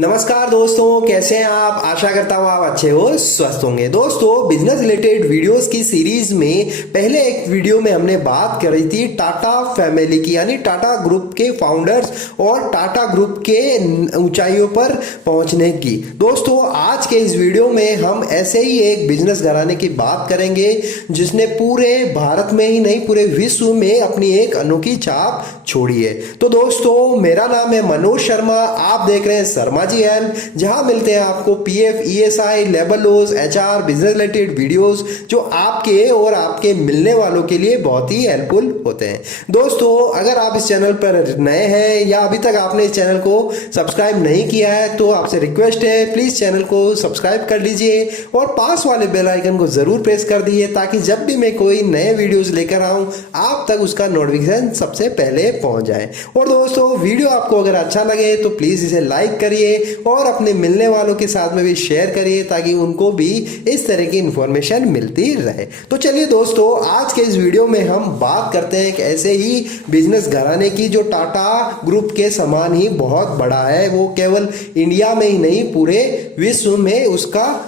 नमस्कार दोस्तों, कैसे हैं आप। आशा करता हूँ आप अच्छे हो, स्वस्थ होंगे। दोस्तों, बिजनेस रिलेटेड वीडियोस की सीरीज में पहले एक वीडियो में हमने बात करी थी टाटा फैमिली की, यानी टाटा ग्रुप के फाउंडर्स और टाटा ग्रुप के ऊंचाइयों पर पहुंचने की। दोस्तों, आज के इस वीडियो में हम ऐसे ही एक बिजनेस घराने की बात करेंगे जिसने पूरे भारत में ही नहीं पूरे विश्व में अपनी एक अनोखी छाप छोड़ी है। तो दोस्तों, मेरा नाम है मनोज शर्मा, आप देख रहे हैं शर्मा जी एन, जहां मिलते हैं आपको PF, ESI, labour laws, HR, business related videos जो आपके और आपके मिलने वालों के लिए बहुत ही हेल्पफुल होते हैं। दोस्तों, अगर आप इस चैनल पर नए हैं या अभी तक आपने इस चैनल को सब्सक्राइब नहीं किया है तो आपसे रिक्वेस्ट है, प्लीज चैनल को सब्सक्राइब कर लीजिए और पास वाले बेल आइकन को जरूर प्रेस कर दीजिए ताकि जब भी मैं कोई नए वीडियोस लेकर आऊं आप तक उसका नोटिफिकेशन सबसे पहले पहुंच जाए। और दोस्तों, वीडियो आपको अगर अच्छा लगे तो प्लीज इसे लाइक करिए और अपने मिलने वालों के साथ में भी शेयर करिए ताकि उनको भी इस तरह की इंफॉर्मेशन मिलती रहे। तो चलिए दोस्तों, आज के इस वीडियो में हम बात करते हैं एक ऐसे ही बिजनेस घराने की जो टाटा ग्रुप के समान ही बहुत बड़ा है। वो केवल इंडिया में ही नहीं पूरे विश्व में उसका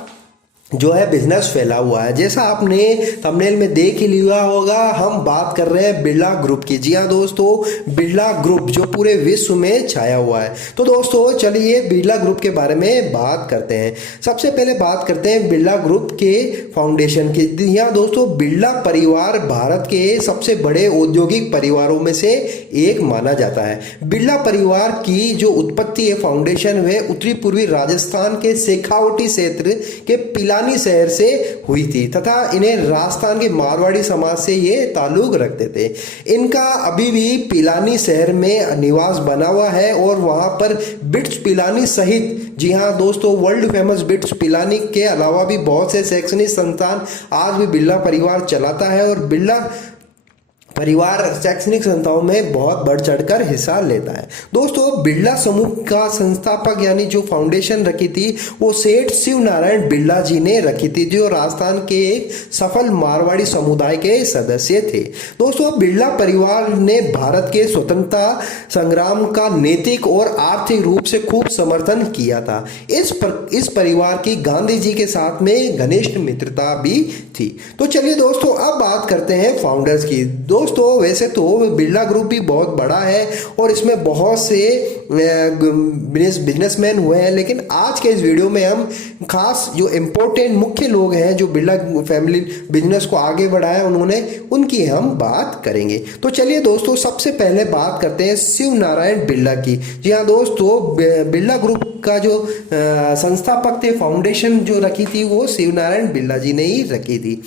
जो है बिजनेस फैला हुआ है। जैसा आपने थंबनेल में देख ही लिया होगा, हम बात कर रहे हैं बिरला ग्रुप की। जी हाँ दोस्तों, बिरला ग्रुप जो पूरे विश्व में छाया हुआ है। तो दोस्तों, चलिए बिरला ग्रुप के बारे में बात करते हैं। सबसे पहले बात करते हैं बिरला ग्रुप के फाउंडेशन की। यहाँ दोस्तों, बिरला परिवार भारत के सबसे बड़े औद्योगिक परिवारों में से एक माना जाता है। बिरला परिवार की जो उत्पत्ति है, फाउंडेशन, वह उत्तरी पूर्वी राजस्थान के शेखावटी क्षेत्र के पिलानी शहर से हुई थी तथा इन्हें राजस्थान के मारवाड़ी समाज से ये ताल्लुक रखते थे। इनका अभी भी पिलानी शहर में निवास बना हुआ है और वहां पर बिट्स पिलानी सहित, जी हाँ दोस्तों, वर्ल्ड फेमस बिट्स पिलानी के अलावा भी बहुत से शैक्षणिक संस्थान आज भी बिरला परिवार चलाता है और बिरला परिवार शैक्षणिक संस्थाओं में बहुत बढ़ चढ़कर हिस्सा लेता है। दोस्तों, बिरला समूह का संस्थापक यानी जो फाउंडेशन रखी थी वो सेठ शिव नारायण बिरला जी ने रखी थी, जो राजस्थान के एक सफल मारवाड़ी समुदाय के सदस्य थे। दोस्तों, बिरला परिवार ने भारत के स्वतंत्रता संग्राम का नैतिक और आर्थिक रूप से खूब समर्थन किया था। इस परिवार की गांधी जी के साथ में घनिष्ठ मित्रता भी थी। तो चलिए दोस्तों, अब बात करते हैं फाउंडर्स की। दोस्तों, वैसे तो बिरला ग्रुप भी बहुत बड़ा है और इसमें बहुत से बिजनेसमैन हुए हैं, लेकिन आज के इस वीडियो में हम खास जो इम्पोर्टेंट मुख्य लोग हैं जो बिरला फैमिली बिजनेस को आगे बढ़ाया उनकी हम बात करेंगे। तो चलिए दोस्तों, सबसे पहले बात करते हैं शिव नारायण बिरला की। जी हाँ दोस्तों, बिरला ग्रुप का जो संस्थापक थे, फाउंडेशन जो रखी थी वो शिव नारायण बिरला जी ने ही रखी थी।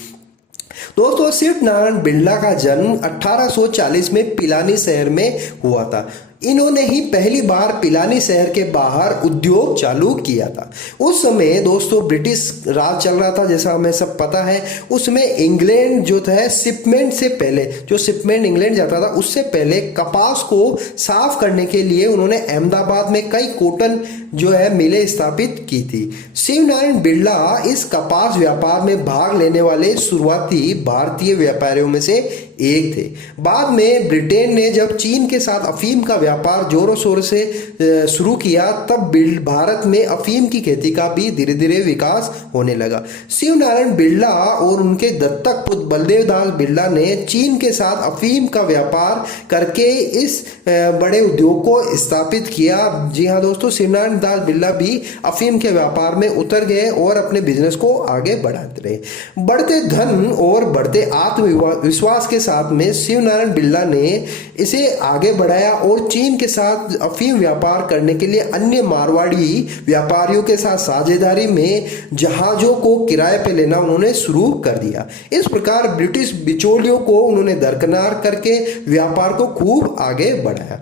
दोस्तों, शिव नारायण बिरला का जन्म 1840 में पिलानी शहर में हुआ था। इन्होंने ही पहली बार पिलानी शहर के बाहर उद्योग चालू किया था। उस समय दोस्तों ब्रिटिश राज चल रहा था, जैसा हमें सब पता है। उसमें इंग्लैंड जो था, शिपमेंट से पहले जो शिपमेंट इंग्लैंड जाता था उससे पहले कपास को साफ करने के लिए उन्होंने अहमदाबाद में कई कॉटन जो है मिलें स्थापित की थी। शिव नारायण बिरला इस कपास व्यापार में भाग लेने वाले शुरुआती भारतीय व्यापारियों में से एक थे। बाद में ब्रिटेन ने जब चीन के साथ अफीम का व्यापार जोरों शोर से शुरू किया, तब भारत में अफीम की खेती का भी धीरे धीरे विकास होने लगा। शिव नारायण बिरला और उनके दत्तक पुत्र बलदेव दास बिरला ने चीन के साथ अफीम का व्यापार करके इस बड़े उद्योग को स्थापित किया। जी हाँ दोस्तों, शिव नारायण दास बिरला भी अफीम के व्यापार में उतर गए और अपने बिजनेस को आगे बढ़ाते रहे। बढ़ते धन और बढ़ते आत्मविश्वास के साथ में शिव नारायण बिरला ने इसे आगे बढ़ाया और चीन के साथ अफीम व्यापार करने के लिए अन्य मारवाड़ी व्यापारियों के साथ साझेदारी में जहाजों को किराए पे लेना उन्होंने शुरू कर दिया। इस प्रकार ब्रिटिश बिचौलियों को उन्होंने दरकिनार करके व्यापार को खूब आगे बढ़ाया।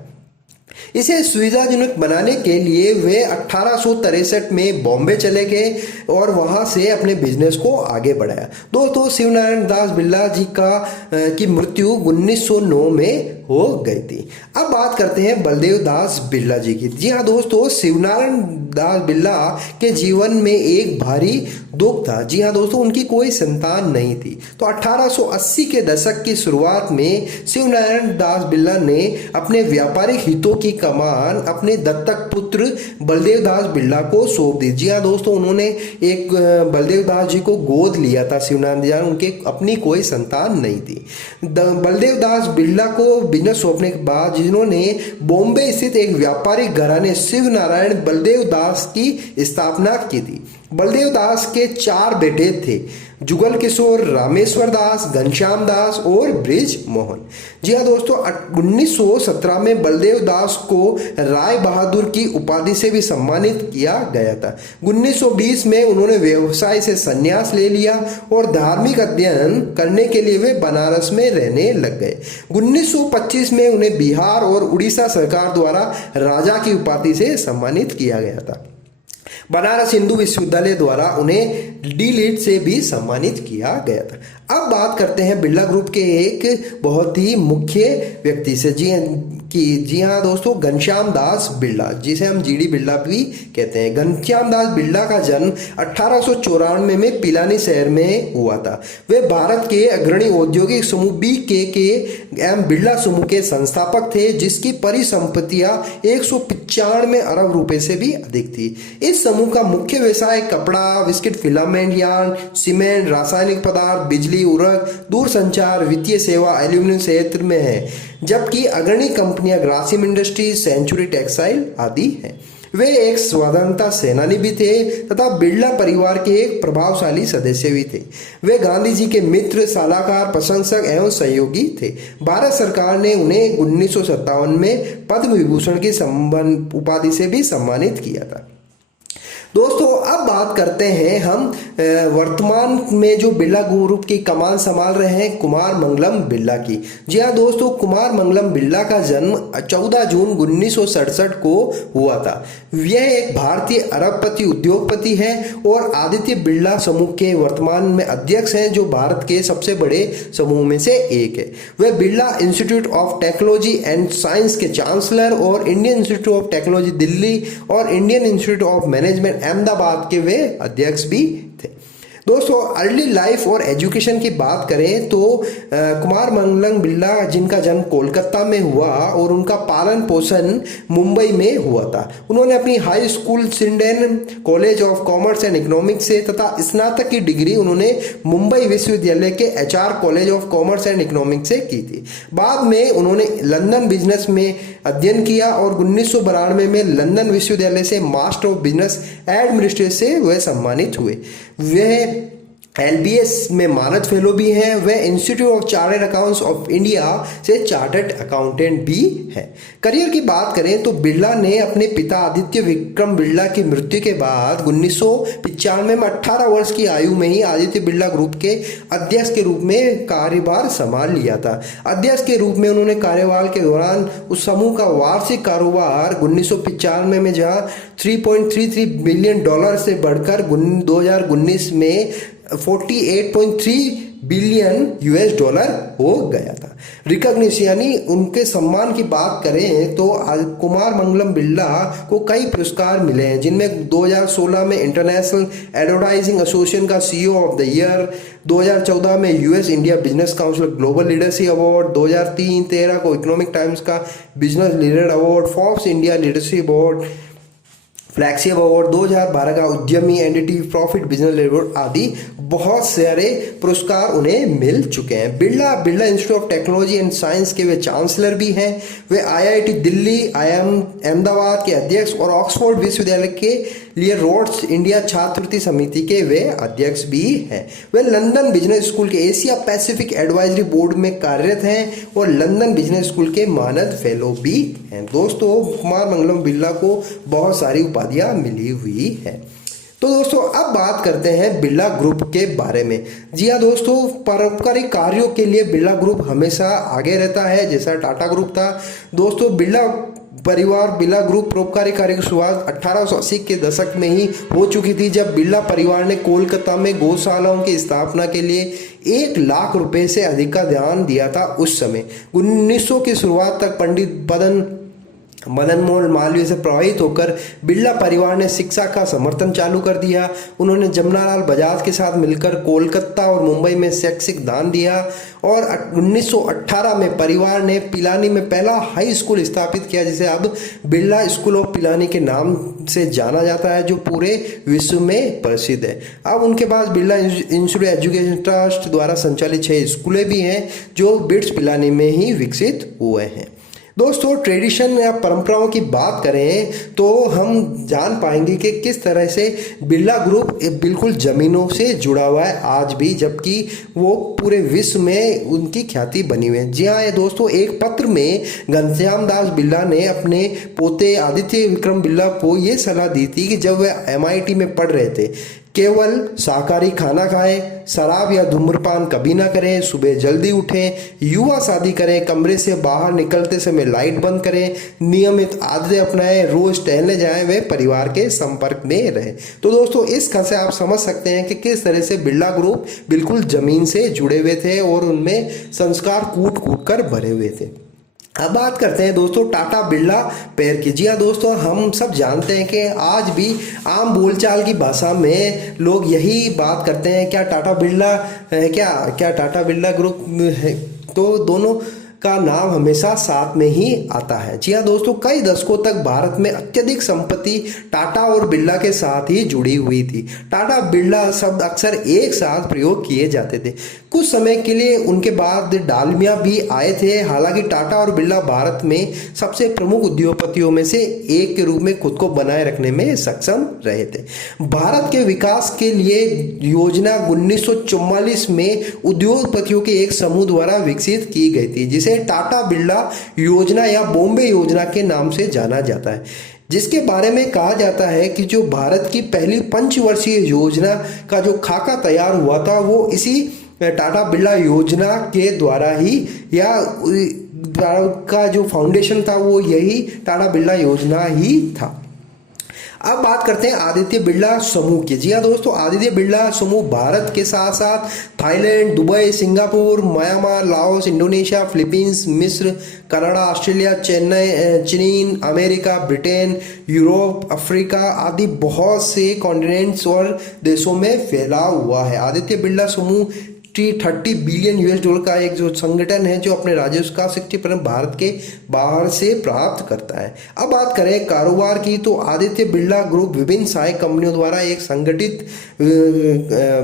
इसे सुविधाजनक बनाने के लिए वे 1863 में बॉम्बे चले गए और वहां से अपने बिजनेस को आगे बढ़ाया। दोस्तों, शिव नारायण दास बिरला जी की मृत्यु 1909 में हो गई थी। अब बात करते हैं बलदेव दास बिरला जी की। जी हाँ दोस्तों, शिवनारायण दास बिरला के जीवन में एक भारी दुख था। जी हाँ दोस्तों, उनकी कोई संतान नहीं थी। तो 1880 के दशक की शुरुआत में शिवनारायण दास बिरला ने अपने व्यापारिक हितों की कमान अपने दत्तक पुत्र बलदेव दास बिरला को सौंप दी। जी हाँ दोस्तों, उन्होंने एक बलदेव दास जी को गोद लिया था शिवनारायण जी, उनके अपनी कोई संतान नहीं थी। बलदेव दास बिरला को बिजनेस सौंपने के बाद जिन्होंने बॉम्बे स्थित एक व्यापारिक घराने शिव नारायण बलदेव दास की स्थापना की थी। बलदेव दास के 4 बेटे थे, जुगल किशोर, रामेश्वर दास, घनश्याम दास और ब्रिज मोहन। जी हाँ दोस्तों, 1917 में बलदेव दास को राय बहादुर की उपाधि से भी सम्मानित किया गया था। 1920 में उन्होंने व्यवसाय से संन्यास ले लिया और धार्मिक अध्ययन करने के लिए वे बनारस में रहने लग गए। 1925 में उन्हें बिहार और उड़ीसा सरकार द्वारा राजा की उपाधि से सम्मानित किया गया था। बनारस हिंदू विश्वविद्यालय द्वारा उन्हें डी लिट से भी सम्मानित किया गया था। अब बात करते हैं बिरला ग्रुप के एक बहुत ही मुख्य व्यक्ति से। जी हाँ दोस्तों, घनश्याम दास बिरला, जिसे हम जीडी बिरला भी कहते हैं। घनश्याम दास बिरला का जन्म 1894 में पिलानी शहर में हुआ था। वे भारत के अग्रणी औद्योगिक समूह BKK एवं बिरला समूह के संस्थापक थे, जिसकी परिसंपत्तियां 195 अरब रुपए से भी अधिक थी। इस समूह का मुख्य व्यवसाय कपड़ा, बिस्किट, फिलामेंट, यार्न, सीमेंट, रासायनिक पदार्थ, बिजली, उर्वरक, दूरसंचार, वित्तीय सेवा, एल्यूमिनियम क्षेत्र में है, जबकि अग्रणी कंपनियां ग्रासिम इंडस्ट्रीज, सेंचुरी टेक्सटाइल आदि हैं। वे एक स्वतंत्रता सेनानी भी थे तथा बिरला परिवार के एक प्रभावशाली सदस्य भी थे। वे गांधी जी के मित्र, सलाहकार, प्रशंसक एवं सहयोगी थे। भारत सरकार ने उन्हें 1957 में पद्म विभूषण की उपाधि से भी सम्मानित किया था। दोस्तों, अब बात करते हैं हम वर्तमान में जो बिरला ग्रुप की कमान संभाल रहे हैं कुमार मंगलम बिरला की। जी हाँ दोस्तों, कुमार मंगलम बिरला का जन्म 14 जून 1967 को हुआ था। यह एक भारतीय अरबपति उद्योगपति है और आदित्य बिरला समूह के वर्तमान में अध्यक्ष हैं, जो भारत के सबसे बड़े समूह में से एक है। वे Birla institute of technology and science के चांसलर और Indian institute of technology Delhi और Indian institute of management Ahmedabad के वे अध्यक्ष भी थे। दोस्तों, अर्ली लाइफ और एजुकेशन की बात करें तो कुमार मंगलम बिरला, जिनका जन्म कोलकाता में हुआ और उनका पालन पोषण मुंबई में हुआ था। उन्होंने अपनी high school Sydenham college of commerce and economics से तथा स्नातक की डिग्री उन्होंने मुंबई विश्वविद्यालय के HR college of commerce and economics से की थी। बाद में उन्होंने लंदन बिजनेस में अध्ययन किया और 1992 में लंदन विश्वविद्यालय से मास्टर ऑफ बिजनेस एडमिनिस्ट्रेशन से वह सम्मानित हुए। वह LBS में मानद फेलो भी हैं। वह institute of chartered accounts of India से चार्टर्ड अकाउंटेंट भी हैं। करियर की बात करें तो बिरला ने अपने पिता आदित्य विक्रम बिरला की मृत्यु के बाद 1995 में 18 वर्ष की आयु में ही आदित्य बिरला ग्रुप के अध्यक्ष के रूप में कार्यभार संभाल लिया था। अध्यक्ष के रूप में उन्होंने कार्यकाल के दौरान उस समूह का वार्षिक कारोबार 1995 में जहां $3.33 बिलियन से बढ़कर 2019 में $48.3 बिलियन हो गया था। रिकॉग्निशन यानी उनके सम्मान की बात करें तो कुमार मंगलम बिरला को कई पुरस्कार मिले हैं, जिनमें 2016 में इंटरनेशनल एडवर्टाइजिंग एसोसिएशन का CEO ऑफ द ईयर, 2014 में US India business council global leadership award, 2013 को इकोनॉमिक टाइम्स का business leader award, Forbes India leadership award, flagship award, 2012 का उद्यमी एंटिटी प्रॉफिट बिजनेस अवार्ड आदि बहुत सारे पुरस्कार उन्हें मिल चुके हैं। Birla institute of technology and science के वे चांसलर भी हैं। वे IIT दिल्ली, IIM अहमदाबाद के अध्यक्ष और ऑक्सफोर्ड विश्वविद्यालय के लिए रोड्स इंडिया छात्रवृत्ति समिति के वे अध्यक्ष भी हैं। वे लंदन बिजनेस स्कूल के एशिया पैसिफिक एडवाइजरी बोर्ड में कार्यरत हैं और लंदन बिजनेस स्कूल के मानद फेलो भी हैं। दोस्तों, कुमार मंगलम बिरला को बहुत सारी उपाधियां मिली हुई है। तो दोस्तों, अब बात करते हैं बिरला ग्रुप के बारे में। जी हाँ दोस्तों, पारंपरिक कार्यों के लिए बिरला ग्रुप हमेशा आगे रहता है, जैसा टाटा ग्रुप था। दोस्तों, बिरला परिवार बिरला ग्रुप परोपकारी कार्य की शुरुआत 1880 के दशक में ही हो चुकी थी, जब बिरला परिवार ने कोलकाता में गौशालाओं की स्थापना के लिए 1 लाख रुपए से अधिक का ध्यान दिया था। उस समय 1900 की शुरुआत तक पंडित मदन मोहन मालवीय से प्रभावित होकर बिरला परिवार ने शिक्षा का समर्थन चालू कर दिया। उन्होंने जमनालाल बजाज के साथ मिलकर कोलकाता और मुंबई में शैक्षिक दान दिया और 1918 में परिवार ने पिलानी में पहला हाई स्कूल स्थापित किया, जिसे अब बिरला स्कूल ऑफ पिलानी के नाम से जाना जाता है, जो पूरे विश्व में प्रसिद्ध है। अब उनके पास बिरला इंस्टीट्यूट एजुकेशन ट्रस्ट द्वारा संचालित 6 स्कूलें भी हैं, जो बिट्स पिलानी में ही विकसित हुए हैं। दोस्तों, ट्रेडिशन या परंपराओं की बात करें तो हम जान पाएंगे कि किस तरह से बिरला ग्रुप बिल्कुल ज़मीनों से जुड़ा हुआ है आज भी, जबकि वो पूरे विश्व में उनकी ख्याति बनी हुई है। जी हाँ, ये दोस्तों, एक पत्र में घनश्याम दास बिरला ने अपने पोते आदित्य विक्रम बिरला को ये सलाह दी थी कि जब वे MIT में पढ़ रहे थे, केवल शाकाहारी खाना खाएं, शराब या धूम्रपान कभी ना करें, सुबह जल्दी उठें, युवा शादी करें, कमरे से बाहर निकलते समय लाइट बंद करें, नियमित आदतें अपनाएं, रोज टहलने जाएं, वे परिवार के संपर्क में रहें। तो दोस्तों, इस कथन से आप समझ सकते हैं कि किस तरह से बिरला ग्रुप बिल्कुल जमीन से जुड़े हुए थे और उनमें संस्कार कूट कूट कर भरे हुए थे। अब बात करते हैं दोस्तों टाटा बिरला पेयर की। जी हाँ दोस्तों, हम सब जानते हैं कि आज भी आम बोलचाल की भाषा में लोग यही बात करते हैं, क्या टाटा बिरला है, क्या टाटा बिरला ग्रुप है। तो दोनों का नाम हमेशा साथ में ही आता है। जी हाँ दोस्तों, कई दशकों तक भारत में अत्यधिक संपत्ति टाटा और बिरला के साथ ही जुड़ी हुई थी। टाटा बिरला शब्द अक्सर एक साथ प्रयोग किए जाते थे। कुछ समय के लिए उनके बाद डालमिया भी आए थे। हालांकि टाटा और बिरला भारत में सबसे प्रमुख उद्योगपतियों में से एक के रूप में खुद को बनाए रखने में सक्षम रहे थे। भारत के विकास के लिए योजना 1944 में उद्योगपतियों के एक समूह द्वारा विकसित की गई थी, जिसे टाटा बिरला योजना या बॉम्बे योजना के नाम से जाना जाता है, जिसके बारे में कहा जाता है कि जो भारत की पहली पंचवर्षीय योजना का जो खाका तैयार हुआ था वो इसी टाटा बिरला योजना के द्वारा ही, या का जो फाउंडेशन था वो यही टाटा बिरला योजना ही था। अब बात करते हैं आदित्य बिरला समूह की। जी हाँ दोस्तों, आदित्य बिरला समूह भारत के साथ साथ Thailand, Dubai, Singapore, Myanmar, Laos, Indonesia, Philippines, मिस्र, कनाडा, ऑस्ट्रेलिया, चीन, अमेरिका, ब्रिटेन, यूरोप, अफ्रीका आदि बहुत से कॉन्टिनेंट्स और देशों में फैला हुआ है। आदित्य बिरला समूह 30 बिलियन US$ का एक जो संगठन है, जो अपने राजस्व का 60% भारत के बाहर से प्राप्त करता है। अब बात करें कारोबार की, तो आदित्य बिरला ग्रुप विभिन्न सहायक कंपनियों द्वारा एक संगठित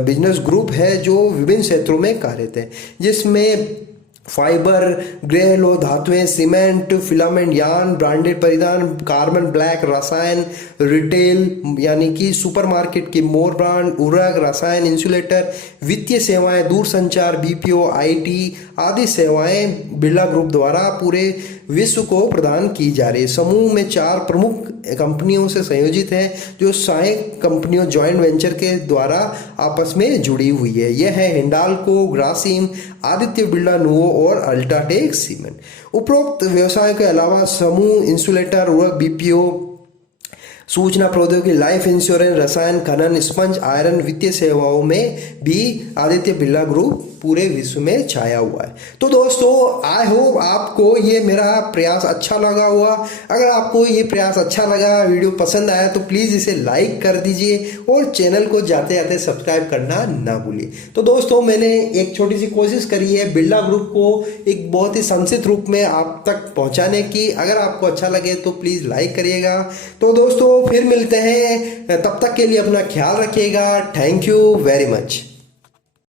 बिजनेस ग्रुप है, जो विभिन्न क्षेत्रों में कार्यरत है, जिसमें फाइबर, गृह लोह धातुएं, सीमेंट, फिलामेंट, यार्न, ब्रांडेड परिधान, कार्बन ब्लैक, रसायन, रिटेल यानी कि सुपरमार्केट की मोर ब्रांड, उर्वरक, रसायन, इंसुलेटर, वित्तीय सेवाएं, दूरसंचार, BPO, IT आदि सेवाएं बिरला ग्रुप द्वारा पूरे विश्व को प्रदान की जा रही है। समूह में 4 प्रमुख कंपनियों से संयोजित है, जो सहायक कंपनियों जॉइंट वेंचर के द्वारा आपस में जुड़ी हुई है। यह है हिंडाल्को, ग्रासिम, आदित्य बिरला नुवो और अल्ट्राटेक सीमेंट। उपरोक्त व्यवसायों के अलावा समूह इंसुलेटर, उर्वरक, BPO, सूचना प्रौद्योगिकी, लाइफ इंश्योरेंस, रसायन, खनन, स्पंज, आयरन, वित्तीय सेवाओं में भी आदित्य बिरला ग्रुप पूरे विश्व में छाया हुआ है। तो दोस्तों, आई होप आपको ये मेरा प्रयास अच्छा लगा होगा। अगर आपको ये प्रयास अच्छा लगा, वीडियो पसंद आया, तो प्लीज़ इसे लाइक कर दीजिए और चैनल को जाते जाते सब्सक्राइब करना ना भूलिए। तो दोस्तों, मैंने एक छोटी सी कोशिश करी है बिरला ग्रुप को एक बहुत ही संक्षिप्त रूप में आप तक पहुंचाने की। अगर आपको अच्छा लगे तो प्लीज़ लाइक करिएगा। तो दोस्तों, फिर मिलते हैं, तब तक के लिए अपना ख्याल रखिएगा। Thank you very much.